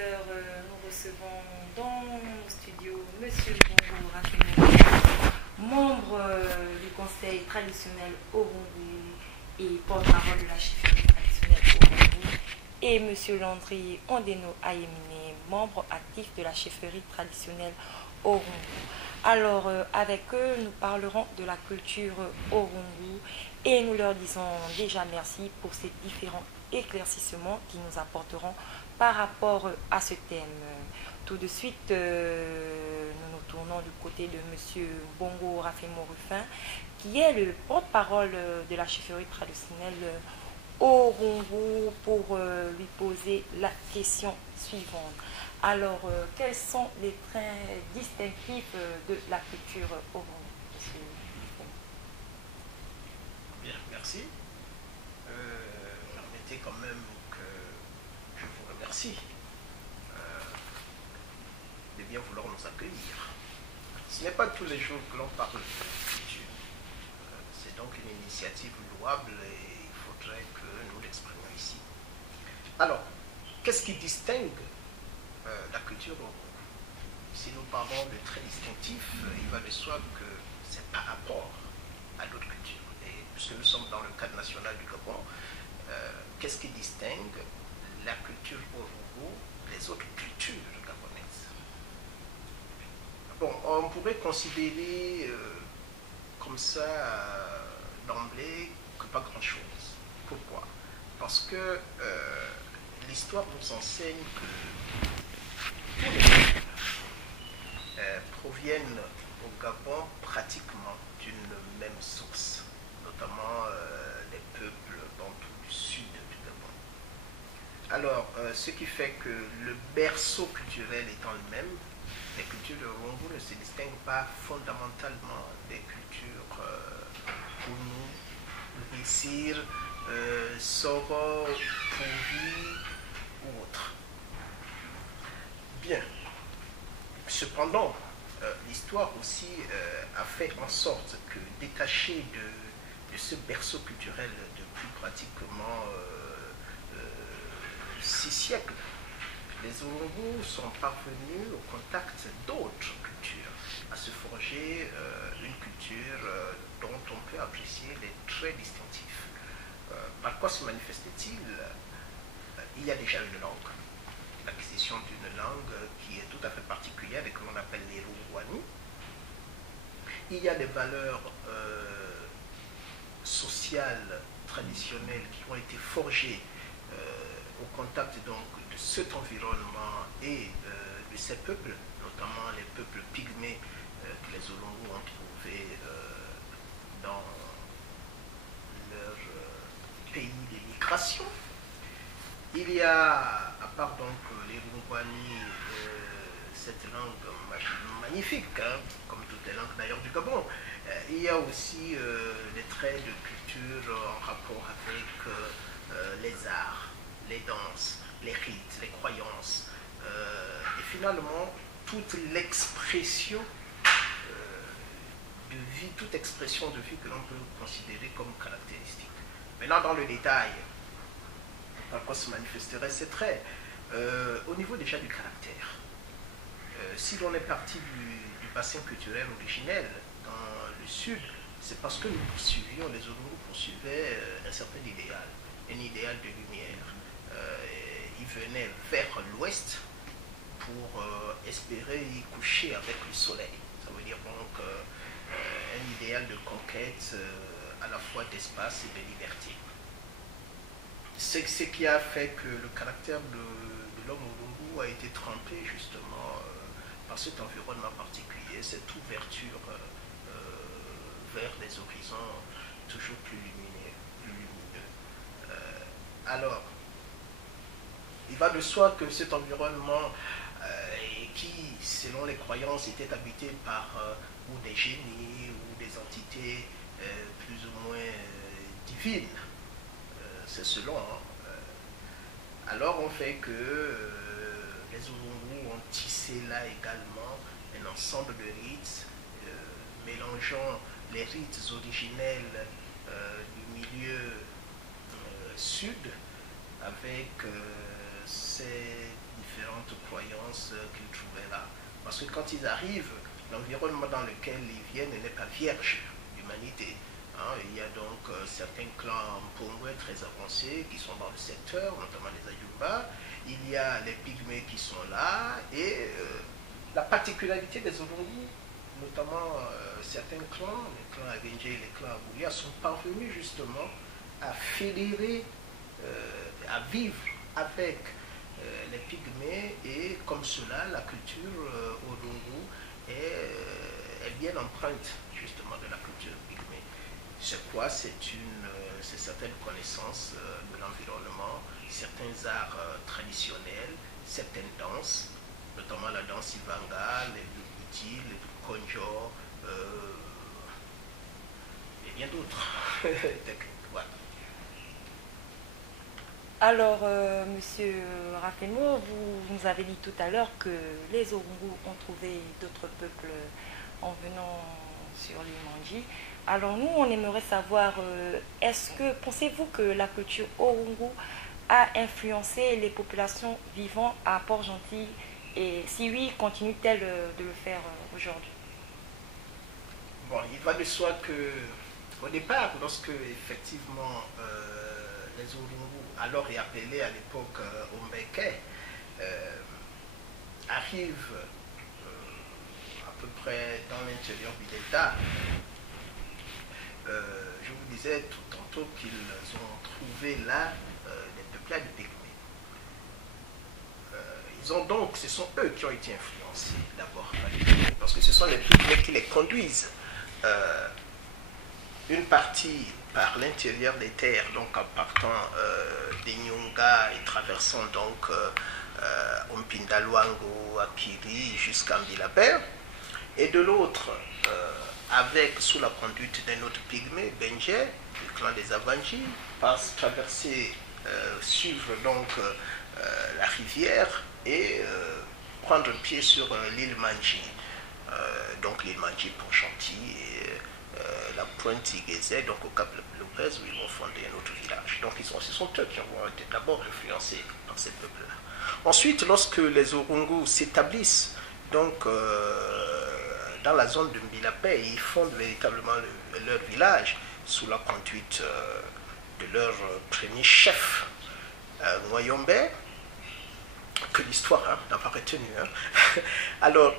auditeurs, nous recevons dans nos studios Monsieur Bongo Raffaello, membre du conseil traditionnel Orungu et porte-parole de la chefferie traditionnelle Orungu, et Monsieur Landry Ondeno Ayemine, membre actif de la chefferie traditionnelle Orungu. Alors, avec eux, nous parlerons de la culture Orungu et nous leur disons déjà merci pour ces différents éclaircissements qui nous apporteront par rapport à ce thème. Tout de suite, nous nous tournons du côté de M. Bongo Raffaello Ruffin, qui est le porte-parole de la chefferie traditionnelle Orungu, pour lui poser la question suivante. Alors, quels sont les traits distinctifs de la culture Orungu, monsieur? Bien, merci. Permettez quand même que je vous remercie de bien vouloir nous accueillir. Ce n'est pas tous les jours que l'on parle de culture. C'est donc une initiative louable et il faudrait que nous l'exprimions ici. Alors, qu'est-ce qui distingue la culture Orungu? Si nous parlons de traits distinctifs, il va de soi que c'est par rapport à d'autres cultures. Et puisque nous sommes dans le cadre national du Gabon, qu'est-ce qui distingue la culture Orungu des autres cultures gabonaises? Bon, on pourrait considérer comme ça d'emblée que pas grand-chose. Pourquoi? Parce que l'histoire nous enseigne que tous les peuples proviennent au Gabon pratiquement d'une même source, notamment les peuples bantous du sud du Gabon. Alors, ce qui fait que le berceau culturel étant le même, les cultures de Orungu ne se distinguent pas fondamentalement des cultures Kunu, Missir, Soro, Pourri ou autres. Bien. Cependant, l'histoire aussi a fait en sorte que, détaché de ce berceau culturel depuis pratiquement 6 siècles, les Orungu sont parvenus au contact d'autres cultures, à se forger une culture dont on peut apprécier les traits distinctifs. Par quoi se manifeste-t-il? Il y a déjà une langue, l'acquisition d'une langue qui est tout à fait particulière et que l'on appelle les Rungwani. Il y a des valeurs sociales, traditionnelles qui ont été forgées au contact donc de cet environnement et de ces peuples, notamment les peuples pygmées que les Orungu ont trouvés dans leur pays d'émigration. Il y a, à part donc les Rungwani, cette langue magnifique, hein, comme toutes les langues d'ailleurs du Gabon, il y a aussi des traits de culture en rapport avec les arts, les danses, les rites, les croyances, et finalement toute l'expression de vie, toute expression de vie que l'on peut considérer comme caractéristique. Maintenant, dans le détail, par quoi se manifesteraient ces traits? Au niveau déjà du caractère, si l'on est parti du bassin culturel originel dans le sud, c'est parce que nous poursuivions, les Orungu poursuivaient un certain idéal, un idéal de lumière. Ils venaient vers l'ouest pour espérer y coucher avec le soleil. Ça veut dire donc un idéal de conquête à la fois d'espace et de liberté. C'est ce qui a fait que le caractère de l'homme Orungu a été trempé justement par cet environnement particulier, cette ouverture vers des horizons toujours plus lumineux. Alors, il va de soi que cet environnement qui, selon les croyances, était habité par ou des génies ou des entités plus ou moins divines, c'est selon. Alors on fait que les Orungu ont tissé là également un ensemble de rites, mélangeant les rites originels du milieu sud avec ces différentes croyances qu'ils trouvaient là. Parce que quand ils arrivent, l'environnement dans lequel ils viennent n'est pas vierge d'humanité. Hein. Il y a donc certains clans Mpongwe très avancés qui sont dans le secteur, notamment les Ajumba. Il y a les pygmées qui sont là. Et la particularité des Orungu, notamment certains clans, les clans Agenje et les clans Abouya, sont parvenus justement à fédérer, à vivre avec les pygmées, et comme cela, la culture Orungu est bien empreinte justement de la culture pygmée. C'est quoi? C'est certaines connaissances de l'environnement, certains arts traditionnels, certaines danses, notamment la danse Ivanga, les Lubuti, les Konjo, et bien d'autres techniques. Voilà. Alors, Monsieur Rafemo, vous nous avez dit tout à l'heure que les Orungu ont trouvé d'autres peuples en venant sur l'île Manji. Alors nous, on aimerait savoir, pensez-vous que la culture Orungu a influencé les populations vivant à Port-Gentil, et si oui, continue-t-elle de le faire aujourd'hui? Bon, il va de soi que, au départ, lorsque effectivement les Orungu, alors appelés à l'époque Ombeke, arrivent à peu près dans l'intérieur du delta, je vous disais tout tantôt qu'ils ont trouvé là des peuplades de pygmées. Ce sont eux qui ont été influencés d'abord par les pygmées, parce que ce sont les pygmées qui les conduisent. Une partie par l'intérieur des terres, donc en partant des Nyunga et traversant donc Ompinda-Luango, Akiri jusqu'à Mbilaper, et de l'autre sous la conduite d'un autre pygmée, Benje, du clan des Avanji, suivre donc la rivière et prendre pied sur l'île Manji. Donc l'île Manji pour Chantilly et la pointe Igézé, donc au Cap Lopez, où ils vont fonder un autre village. Donc ce sont eux qui ont été d'abord influencés par ces peuples-là. Ensuite, lorsque les Orungu s'établissent donc dans la zone de Mbilapé, ils fondent véritablement leur village sous la conduite de leur premier chef, Ngoyombe, que l'histoire n'a pas retenu. Alors,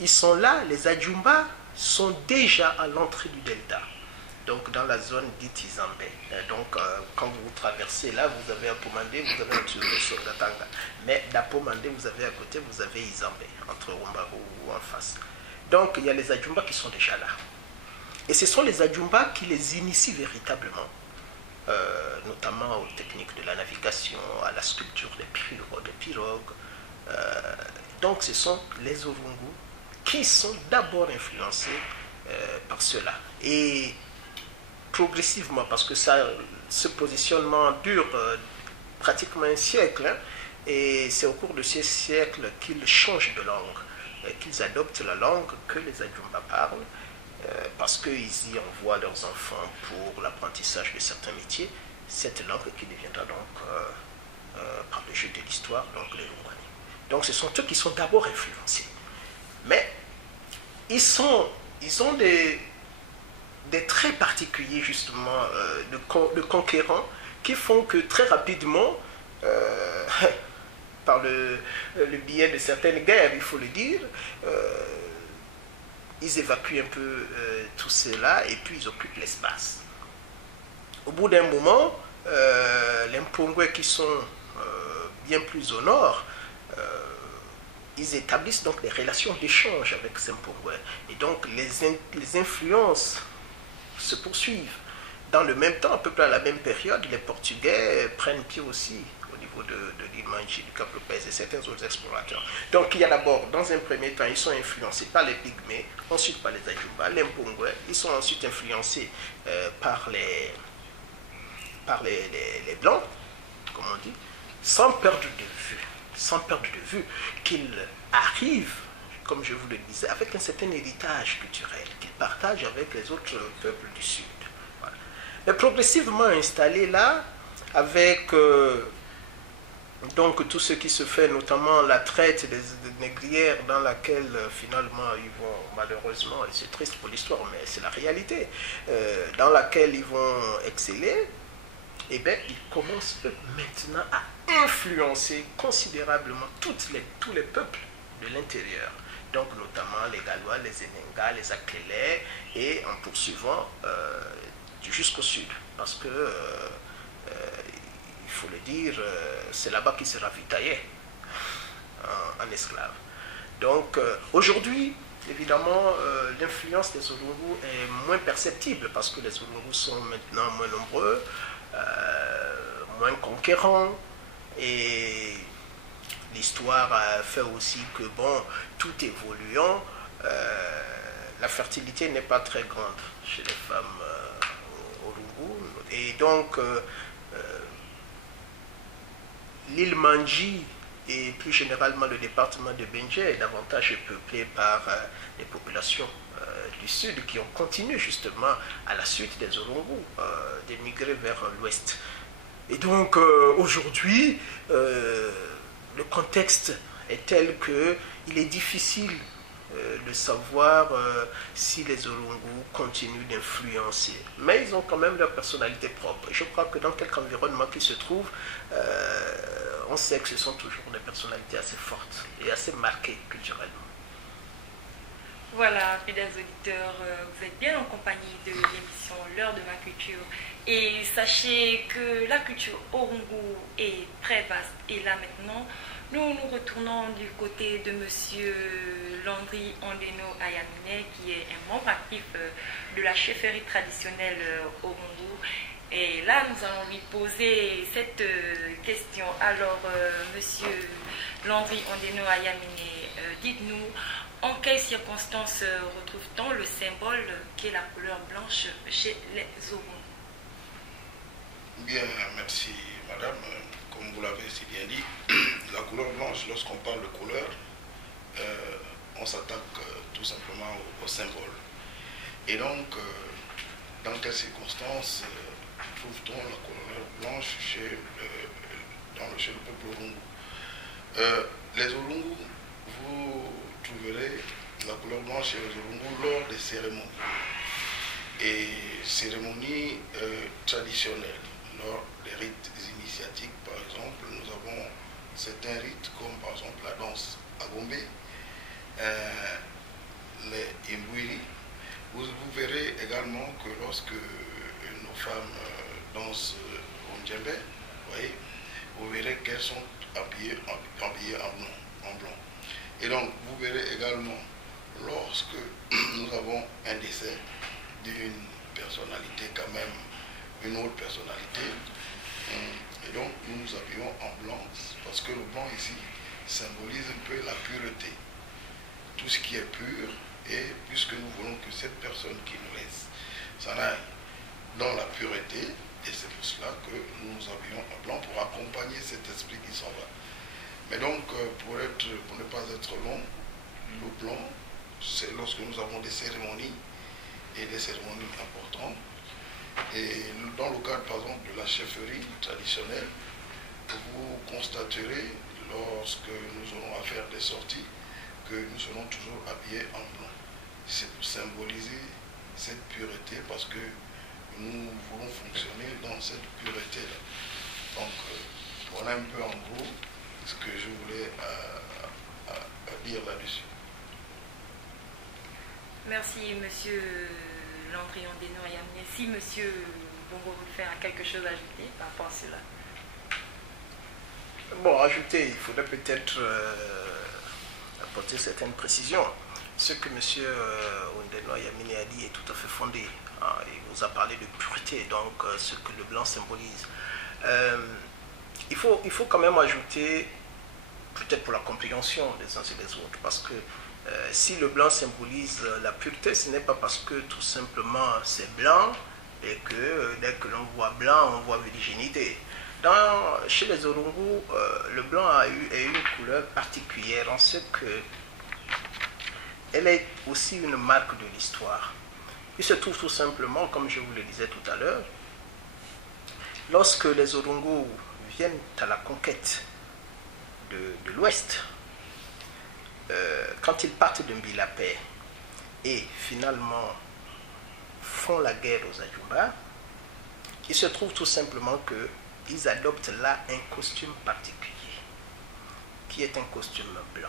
ils sont là, les Adjumba sont déjà à l'entrée du delta, donc dans la zone dite Izambé. Donc, quand vous traversez là, vous avez Apomandé, vous avez Songatanga. Mais d'Apomandé, vous avez à côté, vous avez Izambé, entre Rumbaru ou en face. Donc, il y a les Adjumba qui sont déjà là. Et ce sont les Adjumba qui les initient véritablement, notamment aux techniques de la navigation, à la sculpture des pirogues. Donc, ce sont les Orungu qui sont d'abord influencés par cela. Et progressivement, parce que ce positionnement dure pratiquement un siècle, et c'est au cours de ces siècles qu'ils changent de langue, qu'ils adoptent la langue que les Adjumba parlent, parce qu'ils y envoient leurs enfants pour l'apprentissage de certains métiers, cette langue qui deviendra donc, par le jeu de l'histoire, donc les Lungwani. Donc ce sont eux qui sont d'abord influencés. Mais ils ont des traits particuliers justement de conquérants qui font que très rapidement, par le biais de certaines guerres, il faut le dire, ils évacuent un peu tout cela et puis ils occupent l'espace. Au bout d'un moment, les Mpongwe qui sont bien plus au nord, ils établissent donc des relations d'échange avec ces Mpongwe. Et donc les influences se poursuivent. Dans le même temps, à peu près à la même période, les Portugais prennent pied aussi au niveau de l'île Manji, du Cap Lopez et certains autres explorateurs. Donc il y a d'abord, dans un premier temps, ils sont influencés par les Pygmées, ensuite par les Adjumba, les Mpongwe. Ils sont ensuite influencés par les Blancs, comme on dit, sans perdre de vue qu'ils arrivent, comme je vous le disais, avec un certain héritage culturel qu'ils partagent avec les autres peuples du Sud. Voilà. Mais progressivement installés là, avec Donc tout ce qui se fait, notamment la traite des négrières dans laquelle finalement ils vont malheureusement, et c'est triste pour l'histoire, mais c'est la réalité, dans laquelle ils vont exceller, eh bien ils commencent maintenant à influencer considérablement tous les peuples de l'intérieur. Donc notamment les Gallois, les Enenga, les Akélais, et en poursuivant jusqu'au sud. Parce que il faut le dire, c'est là-bas qu'ils se ravitaillaient en esclaves. Donc aujourd'hui, évidemment, l'influence des Olungu est moins perceptible parce que les Olungu sont maintenant moins nombreux, moins conquérants, et l'histoire a fait aussi que, bon, tout évoluant, la fertilité n'est pas très grande chez les femmes Olungu. Et donc, l'île Mandji et plus généralement le département de Benje est davantage peuplé par les populations du sud qui ont continué justement à la suite des Olungu d'émigrer vers l'ouest. Et donc aujourd'hui, le contexte est tel qu'il est difficile de savoir si les Olungu continuent d'influencer. Mais ils ont quand même leur personnalité propre. Je crois que dans quelque environnement qu'ils se trouvent, on sait que ce sont toujours des personnalités assez fortes et assez marquées culturellement. Voilà, fidèles auditeurs, vous êtes bien en compagnie de l'émission L'heure de ma culture. Et sachez que la culture Orungu est très vaste. Et là maintenant, nous nous retournons du côté de Monsieur Landry Ondeno Ayamine, qui est un membre actif de la chefferie traditionnelle Orungu. Et là, nous allons lui poser cette question. Alors, Monsieur Landry Ondeno Ayamine, dites-nous, en quelles circonstances retrouve-t-on le symbole qu'est la couleur blanche chez les Orungu? Bien, merci madame. Comme vous l'avez si bien dit, la couleur blanche, lorsqu'on parle de couleur, on s'attaque tout simplement au symbole. Et donc, dans quelles circonstances trouve-t-on la couleur blanche chez le peuple Orungu? Les Orungu, vous trouverez la couleur blanche chez les Orungu lors des cérémonies. Et cérémonies traditionnelles, lors des rites initiatiques, par exemple, nous avons certains rites comme par exemple la danse Agombe, les Imbouiri. Vous verrez également que lorsque nos femmes dansent au Djembe, vous verrez qu'elles sont habillées en blanc. Et donc, vous verrez également, lorsque nous avons un décès d'une personnalité, quand même, une autre personnalité, et donc nous nous habillons en blanc, parce que le blanc ici symbolise un peu la pureté, tout ce qui est pur, et puisque nous voulons que cette personne qui nous laisse s'en aille dans la pureté, et c'est pour cela que nous nous habillons en blanc pour accompagner cet esprit qui s'en va. Mais donc, pour ne pas être long, le blanc, c'est lorsque nous avons des cérémonies, et des cérémonies importantes. Et dans le cadre, par exemple, de la chefferie traditionnelle, vous constaterez, lorsque nous aurons à faire des sorties, que nous serons toujours habillés en blanc. C'est pour symboliser cette pureté, parce que nous voulons fonctionner dans cette pureté-là. Donc, voilà un peu en gros ce que je voulais dire là-dessus. Merci, Monsieur Landry Ondeno Ayamine. Si Monsieur Bongo veut faire quelque chose à ajouter par rapport à cela. Bon, ajouter, il faudrait peut-être apporter certaines précisions. Ce que M. Ondeno Ayamine a dit est tout à fait fondé. Il vous a parlé de pureté, donc ce que le blanc symbolise. Il faut quand même ajouter, peut-être pour la compréhension des uns et des autres, parce que si le blanc symbolise la pureté, ce n'est pas parce que tout simplement c'est blanc et que dès que l'on voit blanc, on voit virginité. Chez les Orungu, le blanc est une couleur particulière en ce que elle est aussi une marque de l'histoire. Il se trouve tout simplement, comme je vous le disais tout à l'heure, lorsque les Orungu viennent à la conquête de l'Ouest, quand ils partent de Mbilapé et finalement font la guerre aux Adjumba, il se trouve tout simplement qu'ils adoptent là un costume particulier, qui est un costume blanc.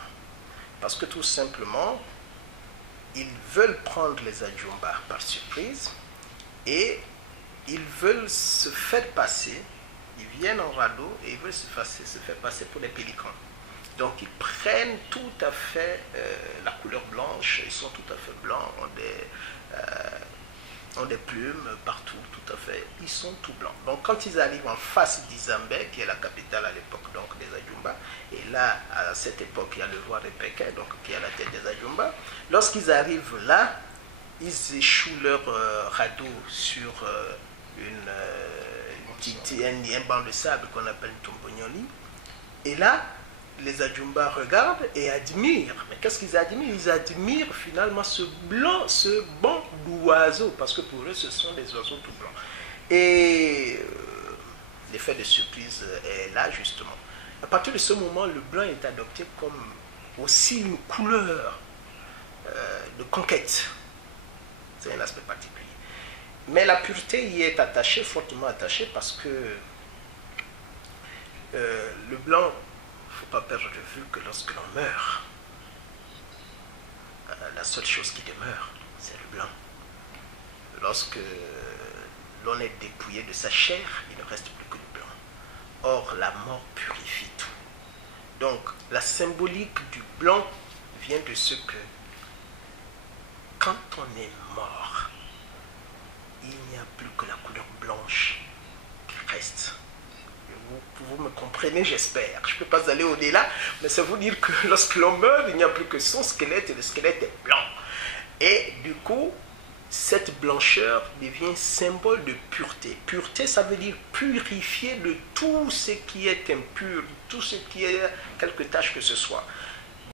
Parce que tout simplement, ils veulent prendre les Adjumba par surprise et ils veulent se faire passer, ils viennent en radeau et ils veulent se faire passer pour des pélicans. Donc ils prennent tout à fait la couleur blanche, ils sont tout à fait blancs, ont des plumes partout, tout à fait, ils sont tout blancs. Donc quand ils arrivent en face d'Izambé, qui est la capitale à l'époque donc des Adjumba, et là à cette époque il y a le roi Repeke, donc qui est à la tête des Adjumba, lorsqu'ils arrivent là, ils échouent leur radeau sur un banc de sable qu'on appelle Tombognoli, et là les Adjumba regardent et admirent. Mais qu'est-ce qu'ils admirent? Ils admirent finalement ce banc d'oiseaux, parce que pour eux, ce sont des oiseaux tout blancs. Et l'effet de surprise est là, justement. À partir de ce moment, le blanc est adopté comme aussi une couleur de conquête. C'est un aspect particulier. Mais la pureté y est attachée, fortement attachée, parce que le blanc, il ne faut pas perdre de vue que lorsque l'on meurt, la seule chose qui demeure, c'est le blanc. Lorsque l'on est dépouillé de sa chair, il ne reste plus que le blanc. Or, la mort purifie tout. Donc, la symbolique du blanc vient de ce que, quand on est mort, il n'y a plus que la couleur blanche qui reste. Vous me comprenez, j'espère. Je ne peux pas aller au-delà, mais ça veut dire que lorsque l'on meurt, il n'y a plus que son squelette et le squelette est blanc. Et du coup, cette blancheur devient symbole de pureté. Pureté, ça veut dire purifier de tout ce qui est impur, tout ce qui est quelque tâche que ce soit.